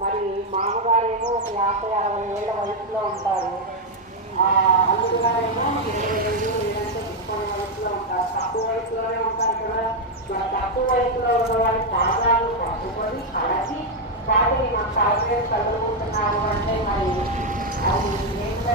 మరి మామగారేమో ఒక యాభై అరవై ఏళ్ళ వయసులో ఉంటారు. ఆ, గారేమో ఇరవై ఐదు ఇరవై ముప్పై వయసులో ఉంటారు. తక్కువ వయసులోనే ఉంటారు కదా. మరి తక్కువ వయసులో ఉన్న వాళ్ళు పాదాలు పట్టుకొని కలసి వాటిని మా కావ్యం చదువుకుంటున్నారు అంటే మరి అది ఏంటో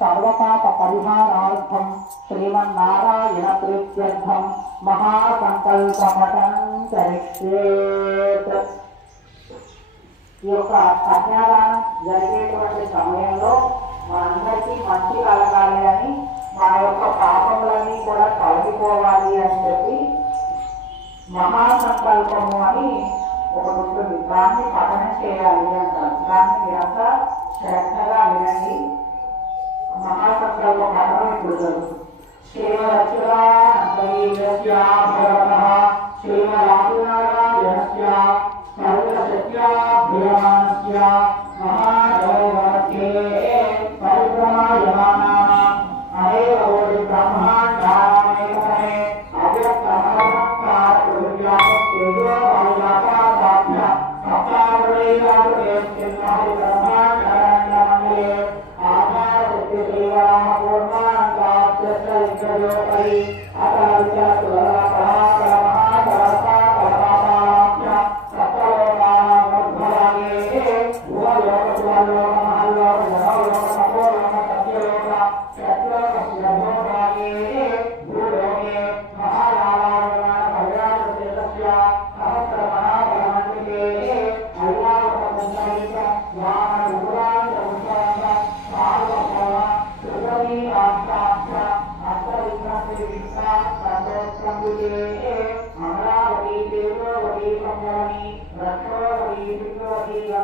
సర్వపాప పరిహారార్థం శ్రీమన్నారాయణ ప్రీత్యర్థం మహాసంకల్పమటం చరిష్యేత్ ఈ యొక్క కన్యాదానం జరిగేటువంటి సమయంలో మనందరికీ మంచి కలగాలి అని మన యొక్క పాపములన్నీ కూడా తొలగిపోవాలి అని చెప్పి మహాసంకల్పము అని ఒకటి ఉంటుంది దాన్ని పఠనం చేయాలి అంటారు. దాన్ని మీరంతా శ్రద్ధగా వినండి. మహాసంకల్ప పఠనం ఇప్పుడు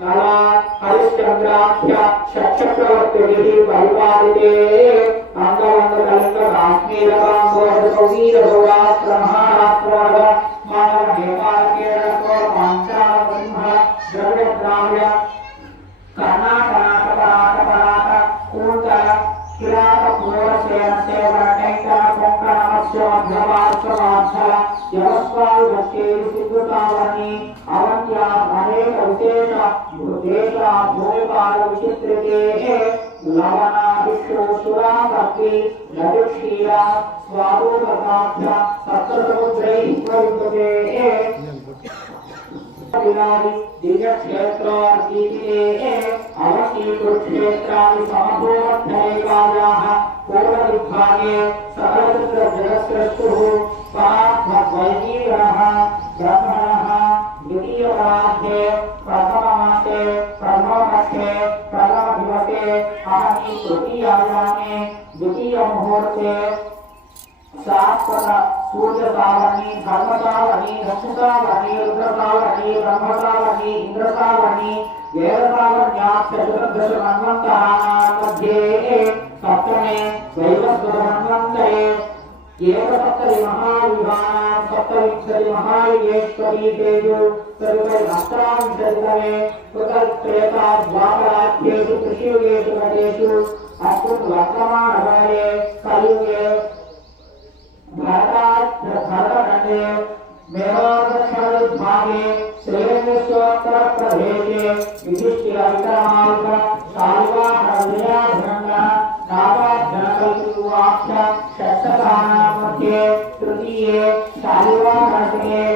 नल हरिश्चंद्राख्य षट्चक्रवर्तिभिः परिपालिते अङ्गवन्दकलिङ्गकाश्मीरकाम्बोधकौवीरभोगास्त्रमाणात्मः मानवहेमार्गेणत्वपाञ्चालब्रह्म द्रविडब्राह्म्य कर्णाटनाटपराटपराट कूट किराटपूर्वसेनस्य वर्णैकः మహారాత్రాగ మానవ నేపాలకేర పాంచాల సింహ సిద్ధుతావని అవంత్య అనేక విశేష దేశ భూమిపాల విచిత్రితే లవణ సురా భక్తి నదుక్షీర స్వాదూపసాధ్య సప్తసముద్రై స్వరూపతే దినాది क्षेत्राणि समपूर्णे कार्याः पूर्वविभागे सकलत्र जगत्सृष्टुः सा भगवैकीरः ब्रह्म महायेश्वरीदेव्यो सर्वभद्रां सर्वमे कृतत्रेताद्वापराख्येषु कृषियुगेषु नटेषु अस्मिन् वर्तमानकाले कलियुगे भारतात् भारतखण्डे मेघोदक्षणविभागे श्रेयस्वप्रभेदे युधिष्ठिरविक्रमार्ग शाल्वाहरविजयाभरङ्ग नागा पूर्वाक्ष षष्ठस्थानामध्ये तृतीये शालिवाहसे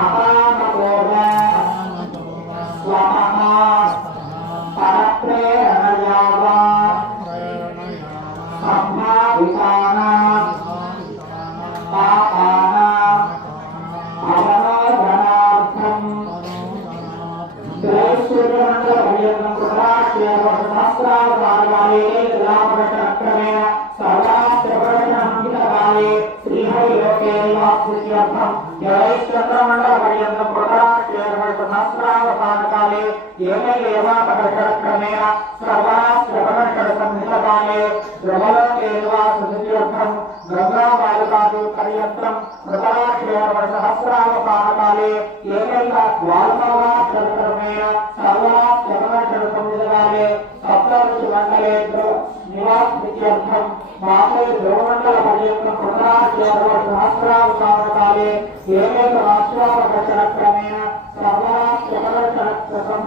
Bye-bye. సహస్రావసానకాలే ఏమైనా ప్రకర్షణ క్రమేణ సర్వాస్ ప్రకర్షణ సంహితకాలే ద్రవల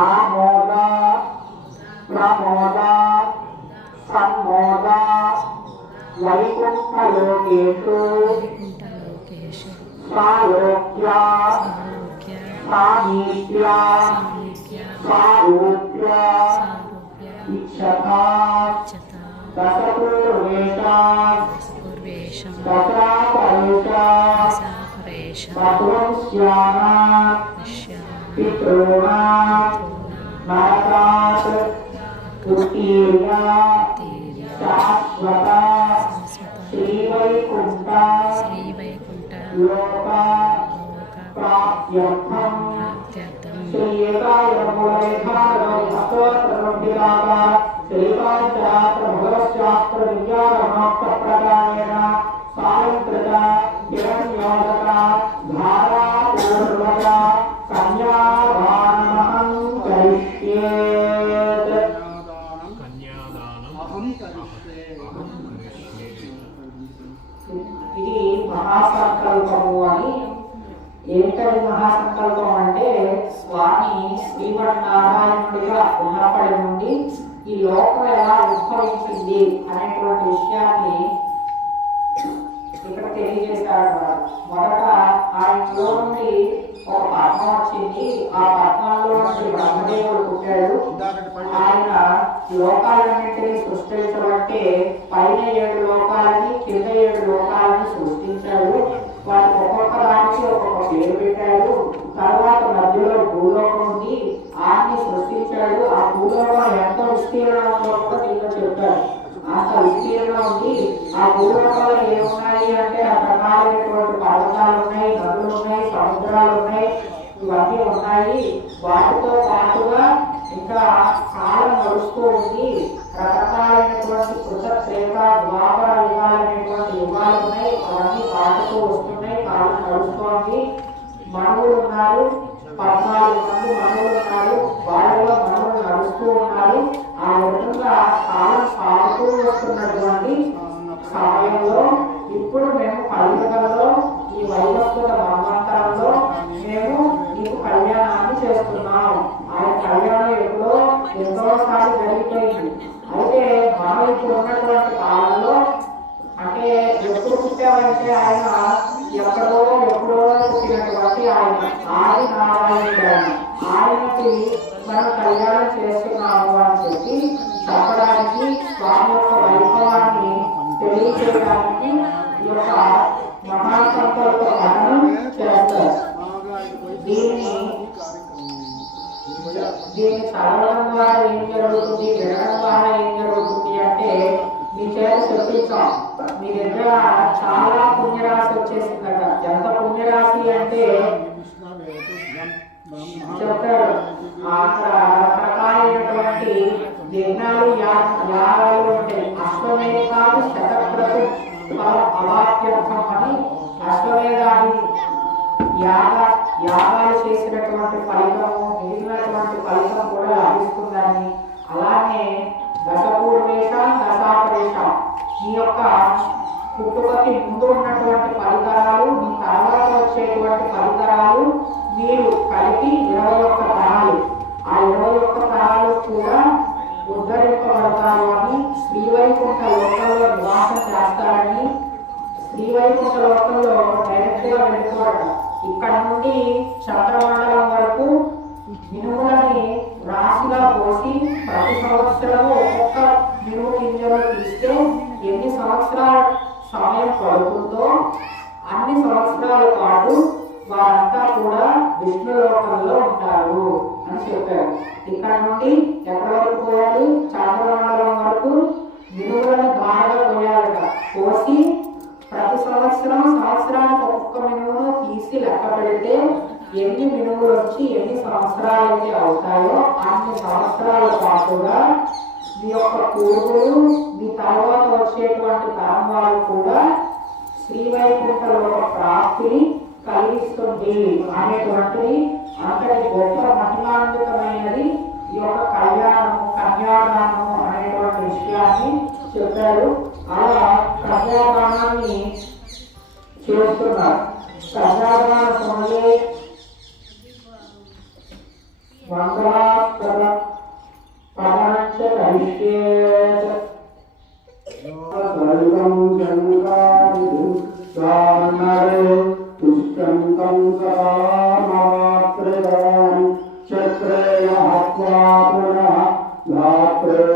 ఆమోద ప్రమోద సమ్మోద వైకుంఠలోకేషు కుంఠలోకేషు సాలోక్య సామీప్య సారూప్య ఇచ్చత చత దశపూర్వేష పూర్వేషం దశాపరేష సాపరేషం సత్వంశ్యామ పశ్యామ పితॄణ నరకాత్ ఉత్తీర్య తీర్య శాశ్వత శాశ్వత శ్రీవైకుంఠ శ్రీవైకుంఠ మహాసంకల్పము అని ఏమిటది మహాసంకల్పం అంటే స్వామి శ్రీమన్నారాయణుడిగా ఉన్నప్పటి నుండి ఈ లోకం ఎలా ఉద్భవించింది అనేటువంటి విషయాన్ని ఇక్కడ తెలియజేస్తాడు మొదట ఆయనలో నుండి ఒక పద్మం వచ్చింది. ఆ పద్మంలో నుండి బ్రహ్మదేవుడు పుట్టాడు. ఆయన లోకాలన్నింటినీ సృష్టించబట్టే పైన ఏడు లోకాలని కింద అవన్నీ వస్తున్నాయి కాళ్ళు నడుస్తోంది మనవులు ఉన్నారు పద్నాలుగు మంది మనవులు ఉన్నారు వాళ్ళలో మనవులు నడుస్తూ ఉన్నారు. ఆ విధంగా కాలం సాగుతూ వస్తున్నటువంటి సమయంలో ఇప్పుడు మేము కలియుగంలో ఈ వైవస్వత మన్వంతరంలో మేము నీకు కళ్యాణాన్ని చేస్తున్నాం ఆయన కళ్యాణం ఎప్పుడో ఎంతో సార్లు జరిగిపోయింది. అయితే మనం ఇప్పుడు ఉన్నటువంటి కాలంలో పుట్టామంటే ఆయన ఎక్కడో ఎప్పుడో పుట్టినటువంటి ఆయన ఆది నారాయణుడు ఆయనకి మనం కళ్యాణం చేస్తున్నాము అని చెప్పి చెప్పడానికి స్వామి యొక్క వైభవాన్ని తెలియచేయడానికి ఈ యొక్క మహాసంకల్ప మనం చేస్తారు దీన్ని దీన్ని చదవడం ద్వారా ఏం జరుగుతుంది? వినడం ద్వారా ఏం జరుగుతుంది మీ దగ్గర చాలా పుణ్యరాశి వచ్చేసిందట. ఎంత పుణ్యరాశి అంటే చెప్తారు అక్కడ రకరకాలైనటువంటి యజ్ఞాలు యా- యాగాలు ఉంటాయి అశ్వమేధాలు శతప్రతి అవాప్యర్థం అని అశ్వమేధాన్ని యాగ యాగాలు చేసినటువంటి ఫలితము మిగిలినటువంటి ఫలితం కూడా లభిస్తుందని అలానే దశపూర్వేశ దశాపరేష ఈ యొక్క పుట్టుకకి ముందు ఉన్నటువంటి ఫలితరాలు మీ తర్వాత వచ్చేటువంటి ఫలితరాలు మీరు కలిపి ఇరవై ఒక్క తరాలు ఆ ఇరవై ఒక్క తరాలు కూడా ఉద్ధరింపబడతారు అని శ్రీవైకుంఠ లోకంలో నివాసం చేస్తారని శ్రీవైకుంఠ లోకంలో డైరెక్ట్గా వెళ్ళిపోవడం ఇక్కడ నుండి చంద్రమండలం వరకు మినుములని రాశిగా పోసి ప్రతి సంవత్సరము ఒక్కొక్క మినుము గింజలు తీస్తే ఎన్ని సంవత్సరాల సమయం పడుతుందో అన్ని సంవత్సరాల పాటు వారంతా కూడా విష్ణు లోకంలో ఉంటారు అని చెప్పారు. ఇక్కడ నుండి ఎక్కడి వరకు పోయాలి? చాంద్రమండలం వరకు మినుగులను బాగా పోయాలట. పోసి ప్రతి సంవత్సరం సంవత్సరానికి ఒక్కొక్క మినుగును తీసి లెక్క పెడితే ఎన్ని మినుగులు వచ్చి ఎన్ని సంవత్సరాలకి అవుతాయో అన్ని సంవత్సరాల పాటుగా మీ యొక్క పూర్వులు మీ తర్వాత వచ్చేటువంటి తరం వాళ్ళు కూడా శ్రీవైకుంఠలో ప్రాప్తిని కలిగిస్తుంది అనేటువంటి అంతటి గొప్ప మహిమాన్వితమైనది. ఈ యొక్క కళ్యాణము కన్యాదానము అనేటువంటి విషయాన్ని చెప్పారు. అలా కన్యాదానాన్ని చేస్తున్నారు. కన్యాదాన సమయే మంగళాస్కర పదనంచ పుష్కంతం సమాత్రిదాన్ చక్రేయ హత్వా పునః ధాత్రే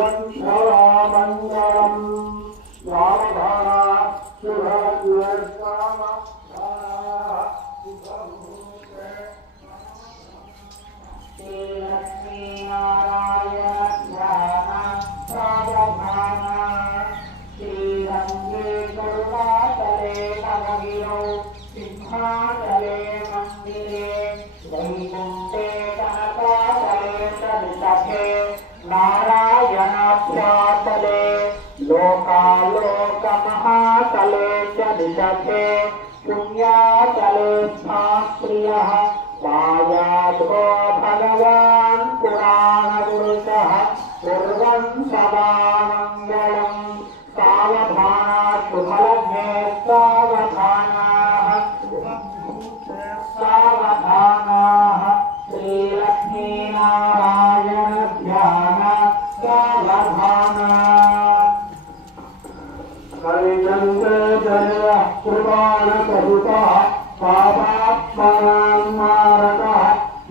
కుర్వన్ నారాయణ్యాతలే లోకాలోకమహాతలే చ నిషే పుణ్యాతలే ప్రియ వాయాధో భగవాన్ పురాణపురుష పూర్వం సదా ధర్మాన్మారక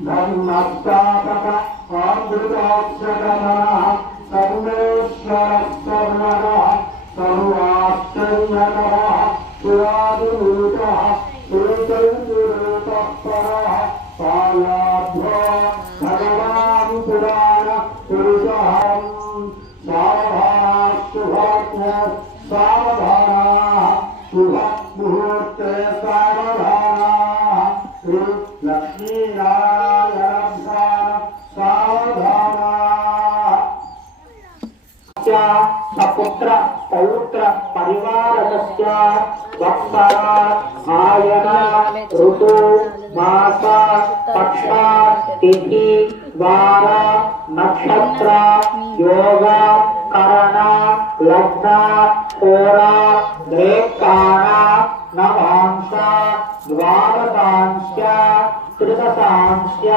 ధర్మస్థాపక ఆదృతాక్షగణ సర్వేశ్వర సర్వణ సర్వాశ్చర్యకర శివాదిరూప పర భగవాన్ పురాణ పురుష సావధాస్తు సావధాన पौत्र परिवारकस्य वत्सरा आयन, ऋतु, मास, पक्ष, तिथि, वार, नक्षत्र, योग, करण, लग्न, होरा द्रेकाण नवांश, द्वादशांश, त्रिदशांश